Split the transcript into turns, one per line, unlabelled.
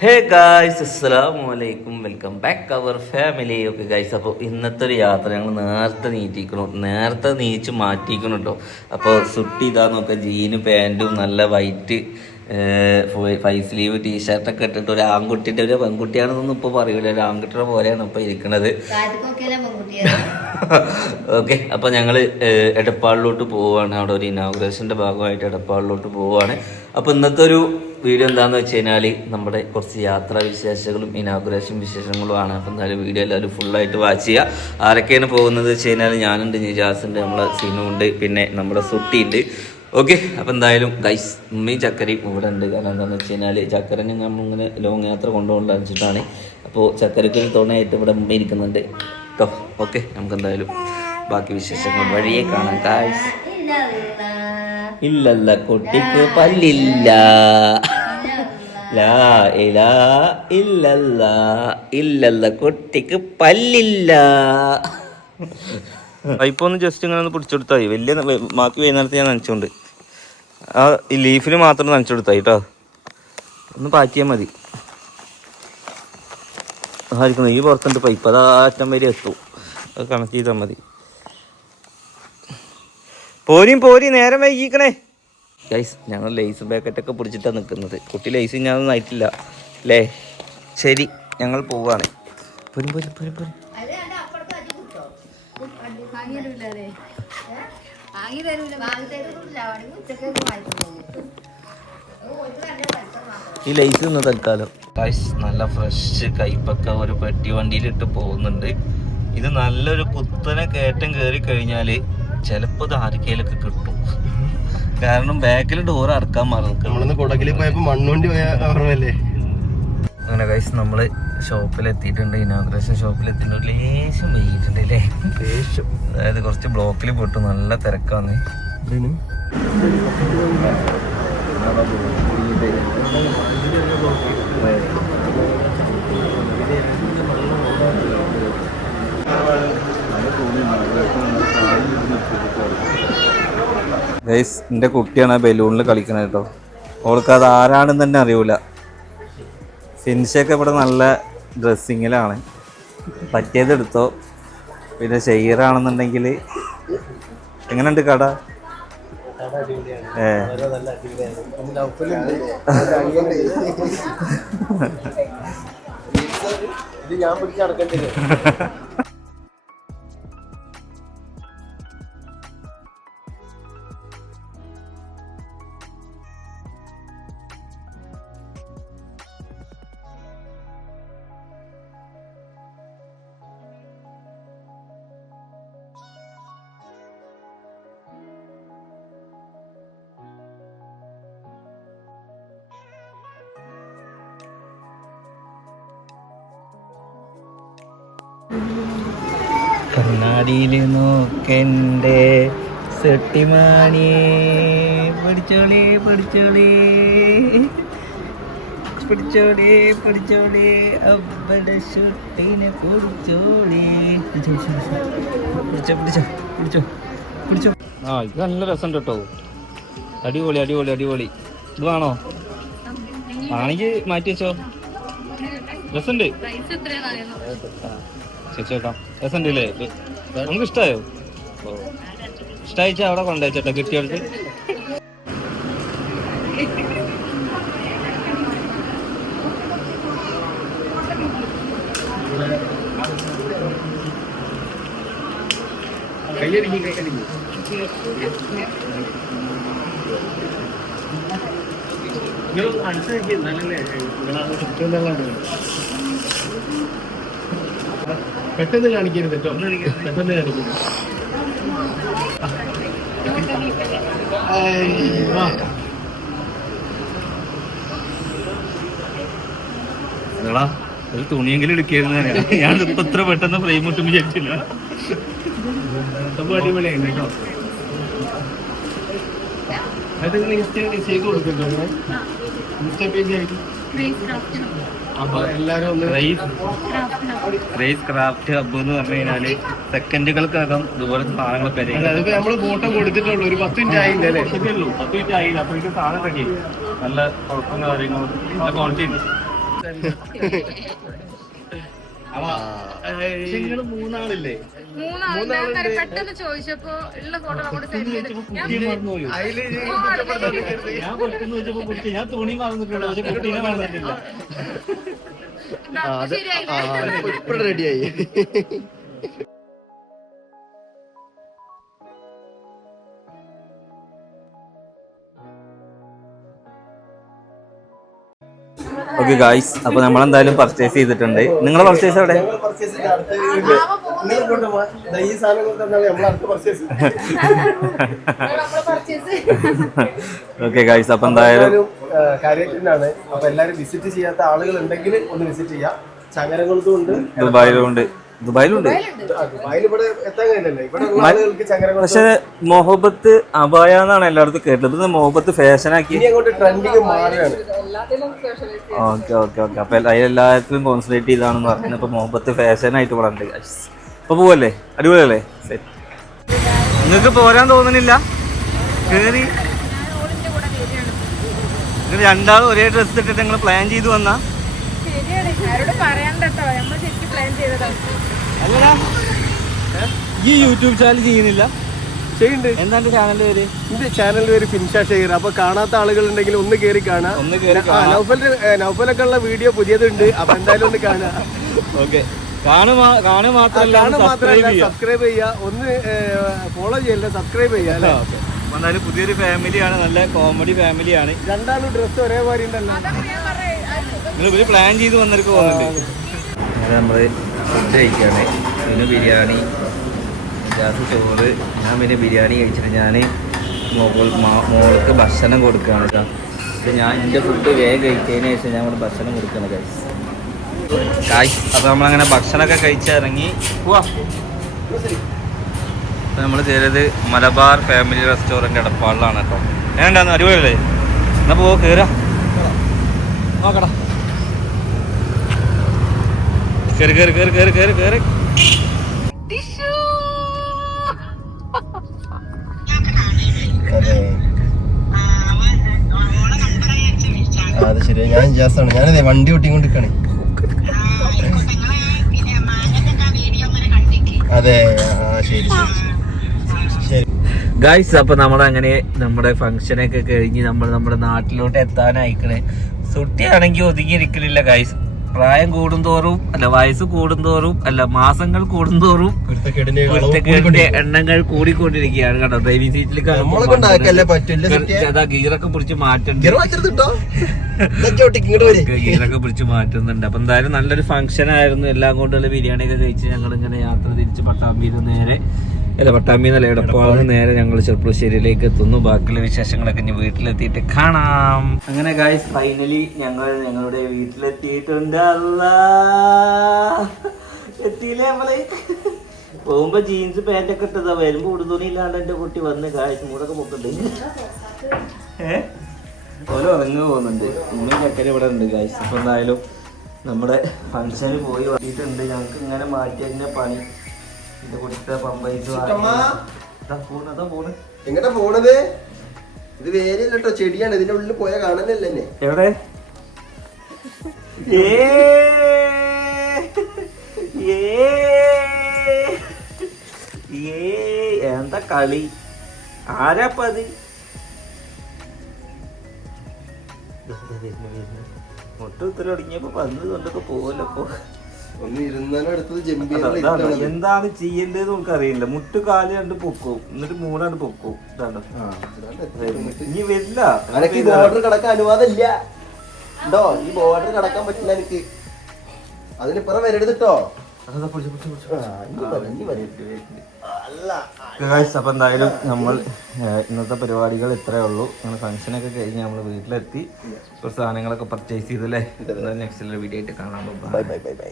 ഹേ guys അസ്സലാമു അലൈക്കും welcome back our family okay guys അപ്പോൾ ഇന്നത്തെ ഒരു യാത്ര ഞങ്ങൾ നേരത്തെ നീറ്റിക്കണു. നേരത്തെ നീച്ച് മാറ്റിക്കണം കേട്ടോ അപ്പോൾ സുട്ടി ഇതാ നോക്കുക ജീന് പാന്റും നല്ല വൈറ്റ് ഫൈവ് സ്ലീവ് ടീഷർട്ടൊക്കെ ഇട്ടിട്ട് ഒരു ആൺകുട്ടിന്റെ ഒരു പെൺകുട്ടിയാണെന്നൊന്നും ഇപ്പോൾ പറയൂല. ഒരു ആൺകുട്ടിയുടെ പോലെയാണ് ഇപ്പോൾ
പെൺകുട്ടിയാണ്
ഓക്കെ അപ്പോൾ ഞങ്ങൾ എടപ്പാളിലോട്ട് പോവുകയാണ് അവിടെ ഒരു ഇനാഗുറേഷന്റെ ഭാഗമായിട്ട് എടപ്പാളിലോട്ട് പോവുകയാണ് അപ്പോൾ ഇന്നത്തെ ഒരു വീഡിയോ എന്താണെന്ന് വെച്ച് കഴിഞ്ഞാൽ നമ്മുടെ കുറച്ച് യാത്രാ വിശേഷങ്ങളും ഇനാഗുറേഷൻ വിശേഷങ്ങളുമാണ് അപ്പം എന്തായാലും വീഡിയോ എല്ലാവരും ഫുള്ളായിട്ട് വാച്ച് ചെയ്യുക ആരൊക്കെയാണ് പോകുന്നത് വെച്ച് കഴിഞ്ഞാൽ ഞാനുണ്ട് നിജാസുണ്ട് നമ്മളെ സിനുണ്ട് പിന്നെ നമ്മുടെ സുട്ടിയുണ്ട് ഓക്കെ അപ്പം എന്തായാലും ഗൈസ് ഉമ്മയും ചക്കരയും ഇവിടെ ഉണ്ട്. കാരണം എന്താണെന്ന് വെച്ച് കഴിഞ്ഞാൽ ചക്കരനെ നമ്മളിങ്ങനെ ലോങ് യാത്ര കൊണ്ടുപോകേണ്ട വെച്ചിട്ടാണ് അപ്പോൾ ചക്കരയ്ക്ക് ഒരു തുണയായിട്ട് ഇവിടെ ഉമ്മ ഇരിക്കുന്നുണ്ട്. കേട്ടോ ഓക്കെ നമുക്ക് എന്തായാലും ബാക്കി വിശേഷങ്ങൾ വഴിയെ കാണാം ഗൈസ് ഇല്ലല്ല കുട്ടിക്ക് പല്ലില്ല. ലാ ഇലാ ഇല്ലല്ല കുട്ടിക്ക് പല്ലില്ല. ഒന്ന് ജസ്റ്റ് ഇങ്ങനെ ഒന്ന് പിടിച്ചെടുത്തായി വലിയ മാക്ക് വൈകുന്നേരത്ത് ഞാൻ നനച്ചോണ്ട്. ആ ഈ ലീഫിൽ മാത്രം നനച്ചെടുത്തായി കേട്ടോ ഒന്ന് പാക്ക് ചെയ്യാൻ മതി. ആയിരിക്കണം ഈ പുറത്തുണ്ട് പൈപ്പ് അത് അറ്റം വരെ എത്തും. അത് കണക്ട് ചെയ്താൽ മതി. പോരിയും പോരി നേരം വൈകിക്കണേ. ഗൈസ് ഞങ്ങൾ ലേസ് പാക്കറ്റൊക്കെ പിടിച്ചിട്ടാണ് നിൽക്കുന്നത് കുട്ടി ലേസ് ഞാനൊന്നും ആയിട്ടില്ല. അല്ലേ ശരി ഞങ്ങൾ പോവാണ്. പോരും പോരും പോരും പോരും. ഈ ലൈസ് ഒന്ന് തൽക്കാലം. ഗൈസ് നല്ല ഫ്രഷ് കൈപ്പൊക്കെ ഒരു പെട്ടി വണ്ടിയിലിട്ട് പോകുന്നുണ്ട്. ഇത് നല്ലൊരു കുത്തനെ കയറ്റം കയറി കഴിഞ്ഞാൽ ചിലപ്പോൾ ഇത് ആർക്കേലൊക്കെ കിട്ടും. കാരണം ബാക്കിൽ ഡോർ അടക്കാൻ മറന്നു.
നമ്മളിന്ന് കുടകിൽ പോയപ്പോ മണ്ണുണ്ടി പോയ ഓർമ്മല്ലേ
അങ്ങനെ ഗൈസ് നമ്മൾ ഷോപ്പിൽ എത്തിയിട്ടുണ്ട് ഇനോഗ്രേഷൻ ഷോപ്പിൽ എത്തിയിട്ടുണ്ട് ലേശം വൈകിട്ടുണ്ട് അല്ലേ
ദേഷ്യം
അതായത് കുറച്ച് ബ്ലോക്കിൽ പെട്ടു. നല്ല തിരക്കാന്ന്
ഇതിന്
ഗൈസ് എന്റെ കുട്ടിയാണ് ബലൂണിൽ കളിക്കണത് കേട്ടോ. അവൾക്ക് അത് ആരാണെന്ന് തന്നെ അറിയൂല. ഫിൻഷൊക്കെ ഇവിടെ നല്ല ഡ്രസ്സിങ്ങിലാണ് പറ്റിയത് എടുത്തോ? പിന്നെ ഷെയറാണെന്നുണ്ടെങ്കിൽ എങ്ങനെയുണ്ട് കട? ഏ.
ഇത് ഞാൻ പിടിച്ച്
കണ്ണാടിയിൽ നോക്കെന്റെ സെട്ടിമാണി. പിടിച്ചോളി പിടിച്ചോളി. പിടിച്ചോളി പിടിച്ചോളി. അവിടെ ഷുട്ടിനെ പിടിച്ചോളി പിടിച്ചോ പിടിച്ചോ പിടിച്ചോ. പിടിച്ചോ ആ ഇത് നല്ല രസമുണ്ട് കേട്ടോ. അടിപൊളി അടിപൊളി അടിപൊളി. ഇത് വേണോ? ആണെങ്കിൽ മാറ്റി വെച്ചോ. രസമുണ്ട് ചേച്ചേക്കാം രസമുണ്ട് അല്ലേ നമുക്ക് ഇഷ്ടമായോ ഓ ഇഷ്ടമായിച്ചാ അവിടെ കൊണ്ടുവച്ചേട്ടാ കിട്ടിയെടുത്ത്
പെട്ടെന്ന് കാണിക്കരുത് കേട്ടോ. പെട്ടെന്ന് കാണിക്കരുത്.
ഒരു തുണിയെങ്കിലും എടുക്കായിരുന്നു ഞാൻ ഇപ്പൊ ഇത്ര പെട്ടെന്ന് ഫ്രെയിം ഒട്ടും വിചാരിച്ചില്ല.
അടിപൊളിയായിട്ടോ അടിപൊളിയാണ് കേട്ടോ. അത് ഇൻസ്റ്റ ചെയ്ത് കൊടുക്കുന്നുണ്ടോ ഇൻസ്റ്റ പേജ് ആയിട്ട്. അപ്പൊ എല്ലാരും ഒന്ന്
റേസ് ക്രാഫ്റ്റ് ഹബ്ബ് എന്ന് പറഞ്ഞു കഴിഞ്ഞാൽ സെക്കൻഡുകൾക്കകം ഇതുപോലെ സാധനങ്ങൾ
അല്ല, അതിപ്പോ നമ്മൾ ഫോട്ടോ കൊടുത്തിട്ടുള്ളൂ. ഒരു പത്ത് മിനിറ്റ് ആയില്ല അല്ലേ?
പത്ത് മിനിറ്റ് ആയില്ല. അപ്പൊ ഇത് സാധനം റെഡി നല്ല കുഴപ്പം കാര്യങ്ങളും. നല്ല ക്വാളിറ്റി ഉണ്ട്
നിങ്ങൾ മൂന്നാളില്ലേ?
മൂന്നാളുണ്ടാകാൻ പെട്ടെന്ന് ചോദിച്ചപ്പോ ഉള്ള ഫോട്ടോ അങ്ങോട്ട് സെൻഡ് ചെയ്ത് ഞാൻ
ഞാൻ പെട്ടെന്ന് വെച്ചപ്പോ കുട്ടി ഞാൻ തുണി മറന്നിട്ടുള്ളൂ പക്ഷെ കുട്ടീനെ മറന്നിട്ടില്ല
ശരിയായി.
റെഡിയായി
ഓക്കെ ഗായ്സ് അപ്പൊ നമ്മൾ എന്തായാലും പർച്ചേസ് ചെയ്തിട്ടുണ്ട്. നിങ്ങളെ പർച്ചേസ് എവിടെ? ഓക്കെ ഗായ്സ് അപ്പൊ എന്തായാലും
കാര്യത്തിനാണ് അപ്പൊ എല്ലാരും വിസിറ്റ് ചെയ്യാത്ത ആളുകൾ ഉണ്ടെങ്കിൽ ഒന്ന് വിസിറ്റ് ചെയ്യാം. ചങ്ങരകുളത്തും ഉണ്ട്.
ദുബായിലും ഉണ്ട്. ദുബായിലുണ്ട്?
ആ, ഇവിടെ എത്താൻ കഴിയില്ലല്ലോ ഇവിടെ ആളുകൾക്ക് ചങ്ങരകുളത്ത്
പക്ഷെ മൊഹബത്ത് അബായ എന്നാണ് എല്ലായിടത്തും കേട്ടത് ഇത് മൊഹബത്ത്
ഫാഷനാക്കി ട്രെൻഡിങ് മാറുകയാണ്.
Okay okay okay. അപ്പൊ അതിലെല്ലാത്തിലും കോൺസെൻട്രേറ്റ് ചെയ്താണെന്ന് പറഞ്ഞു ഇപ്പൊ മൊഹബത്ത് ഫാഷൻ ആയിട്ട് ഇവിടെ ഉണ്ട്. Guys. പോവല്ലേ? അടിപൊളിയല്ലേ? ശരി നിങ്ങൾക്ക് പോരാൻ തോന്നുന്നില്ല? കേറി. രണ്ടാളും ഒരേ ഡ്രസ് ഇട്ടിട്ട് നിങ്ങൾ പ്ലാൻ ചെയ്ത് വന്നാ? അല്ലടാ. ഈ യൂട്യൂബ് ചാനൽ ചെയ്യുന്നില്ല.
ചെയ്യുന്നുണ്ട്
എന്താണ് ചാനൽ പേര്?
എന്റെ ചാനൽ പേര് ഫിൻഷാ ഷെയർ. അപ്പൊ കാണാത്ത ആളുകൾ ഉണ്ടെങ്കിൽ ഒന്ന് കേറി കാണാം.
ഒന്ന് കേറി
ആ നൗഫൽ നൗഫലൊക്കെ ഉള്ള വീഡിയോ പുതിയതുണ്ട്. അപ്പൊ എന്തായാലും ഒന്ന് കാണാം.
ഓക്കെ. കാണുക മാത്രമല്ല സബ്സ്ക്രൈബ്
ചെയ്യുക. ഒന്ന് ഫോളോ ചെയ്യല്ല? സബ്സ്ക്രൈബ്
അപ്പൊ എന്തായാലും പുതിയൊരു ഫാമിലിയാണ് നല്ല കോമഡി ഫാമിലിയാണ്
രണ്ടാളും ഡ്രസ്സ് ഒരേമാതിരി ഉണ്ടല്ലോ.
ഇവർ പ്ലാൻ ചെയ്ത് വന്നിട്ട് പോകുന്നുണ്ട് നമ്മൾ ഫുഡ് കഴിക്കുകയാണ് പിന്നെ ബിരിയാണി ഗ്യാസ് ചോറ്. ഞാൻ പിന്നെ ബിരിയാണി കഴിച്ചിട്ട് ഞാൻ മോൾ മോൾക്ക് ഭക്ഷണം കൊടുക്കുകയാണ് കേട്ടോ ഞാൻ എന്റെ ഫുഡ് വേഗം കഴിച്ചതിന് ശേഷം ഞാൻ ഇവിടെ ഭക്ഷണം കൊടുക്കുകയാണ് ഗൈസ് കായ് അപ്പോൾ നമ്മളങ്ങനെ ഭക്ഷണമൊക്കെ കഴിച്ചിറങ്ങി പോവാ. അപ്പോൾ നമ്മൾ ചെയ്തത് മലബാർ ഫാമിലി റെസ്റ്റോറന്റ് എടപ്പാളിലാണ് കേട്ടോ എങ്ങനെയുണ്ടായിരുന്നു? അടിപൊളിയല്ലേ? എന്നാൽ പോ കയറാ നോക്കടാ. കേറി കയറി കയറി കയറി കയറി കേറി.
അത് ശരി ഞാൻ ജാസാണ് ഞാനതേ വണ്ടി ഓട്ടിക്കൊണ്ടിരിക്കണേ അതെ ആ ശരി ശരി. ശരി.
ഗായ്സ് അപ്പൊ നമ്മളങ്ങനെ നമ്മുടെ ഫംഗ്ഷനൊക്കെ കഴിഞ്ഞ് നമ്മൾ നമ്മുടെ നാട്ടിലോട്ട് എത്താനായിക്കണേ. സുട്ടിയാണെങ്കിൽ ഒതുങ്ങിയിരിക്കലില്ല ഗായ്സ് പ്രായം കൂടുന്തോറും അല്ല വയസ്സ് കൂടുന്തോറും അല്ല മാസങ്ങൾ കൂടുന്തോറും
കുരുത്തക്കേടിന്റെ
എണ്ണങ്ങൾ കൂടിക്കൊണ്ടിരിക്കുകയാണ് കേട്ടോ. ഡ്രൈവിംഗ് സീറ്റിൽ ഗീറൊക്കെ പിടിച്ച്
മാറ്റുന്നുണ്ട്
ഗീറൊക്കെ പിടിച്ച് മാറ്റുന്നുണ്ട്. അപ്പൊ എന്തായാലും നല്ലൊരു ഫംഗ്ഷൻ ആയിരുന്നു എല്ലാം കൊണ്ടുള്ള ബിരിയാണി ഒക്കെ കഴിച്ച് ഞങ്ങൾ ഇങ്ങനെ യാത്ര തിരിച്ച് പട്ടാമ്പിയിൽ നേരെ അല്ല പട്ടാമ്പി എന്നല്ല എടപ്പാളിന് നേരെ ഞങ്ങൾ ചെറുപ്പശ്ശേരിയിലേക്ക് എത്തുന്നു. ബാക്കിയുള്ള വിശേഷങ്ങളൊക്കെ ഇനി വീട്ടിലെത്തിയിട്ട് കാണാം. അങ്ങനെ ഗായ്സ് ഫൈനലി ഞങ്ങൾ ഞങ്ങളുടെ വീട്ടിലെത്തിയിട്ടുണ്ട് അല്ല എത്തിയില്ലേ നമ്മൾ? പോകുമ്പോ ജീൻസ് പാന്റ് ഒക്കെ ഇട്ടതാ. വരുമ്പോ ഉടുതുണി ഇല്ലാണ്ട് എന്റെ കുട്ടി വന്ന് ഗായ്സ് മൂടൊക്കെ പൊക്കുന്നുണ്ട്. ഏഹ് ഓരോ ഉറങ്ങി പോകുന്നുണ്ട്. ഉമ്മയും ചക്കര ഇവിടെ ഉണ്ട് ഗായ്സ് ഇപ്പൊ എന്തായാലും നമ്മുടെ ഫംഗ്ഷന് പോയി വന്നിട്ടുണ്ട്. ഞങ്ങൾക്ക് ഇങ്ങനെ മാറ്റിയതിന്റെ പണി. ഇത് കൊടുത്ത പമ്പൈസ് പോണതാ പോണ്
എങ്ങട്ടാ പോണത് ഇത്? കേട്ടോ ചെടിയാണ്. ഇതിന്റെ ഉള്ളിൽ പോയ കാണലല്ലേ എന്നെ.
എവിടെ? എന്താ കളി? ആരാപ്പത് മുട്ട ഉത്തരം ഒടുങ്ങിയപ്പോ പന്ത് കൊണ്ടൊക്കെ പോവല്ലോ എന്താണ് ചെയ്യേണ്ടത് നമുക്ക് അറിയില്ല മുട്ട് കാൽ കണ്ട് പൊക്കും. എന്നിട്ട് മൂന്നാണ്ട് പൊക്കും. ഇനി വരില്ല.
ബോർഡർ കടക്കാൻ അനുവാദമില്ല. ഉണ്ടോ ഈ ബോർഡർ കടക്കാൻ പറ്റില്ല എനിക്ക് അതിനിപ്പുറം വരരുത് കേട്ടോ
അപ്പൊ എന്തായാലും നമ്മൾ ഇന്നത്തെ പരിപാടികൾ ഇത്രയേ ഉള്ളൂ. ഞങ്ങൾ ഫംഗ്ഷൻ ഒക്കെ കഴിഞ്ഞ് നമ്മൾ വീട്ടിലെത്തി. കുറച്ച് സാധനങ്ങളൊക്കെ പർച്ചേസ് ചെയ്തല്ലേ? നെക്സ്റ്റ് വീഡിയോ ആയിട്ട് കാണാൻ
ബൈ ബൈ ബൈ ബൈ